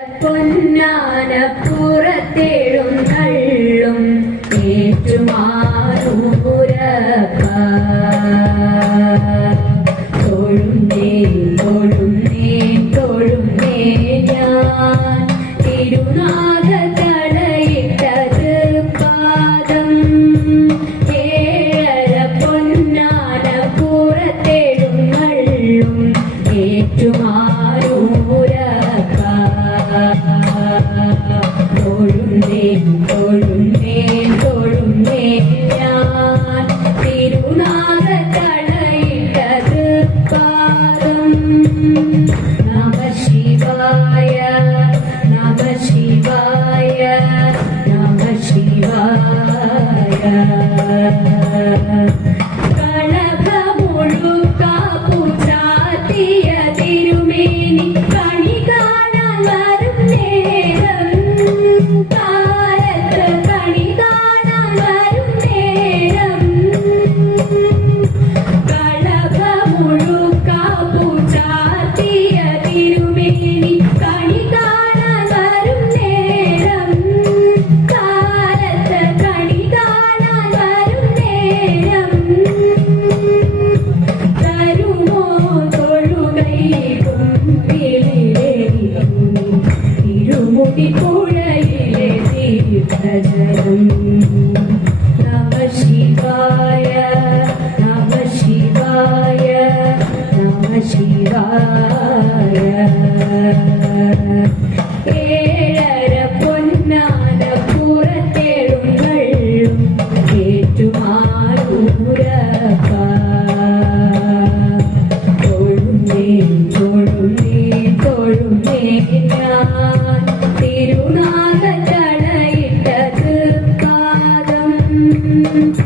പൊന്നാനപ്പുറത്തേഴും കള്ളും ഏറ്റുമാറൂരപ്പ. തൊഴുന്നേ തൊഴുന്നേ തൊഴുന്നേ ഞാൻ. തിരുനാഗ see ഇരുമുടി പുഴയിലെ തീർത്ഥജലം. നമ ശിവായ നമ ശിവായ നമ ശിവായ ഏഴര കള്ളും ഏറ്റുമാറൂരപ്പ പാദം നമ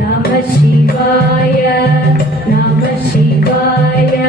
நம சிவாய நம சிவாய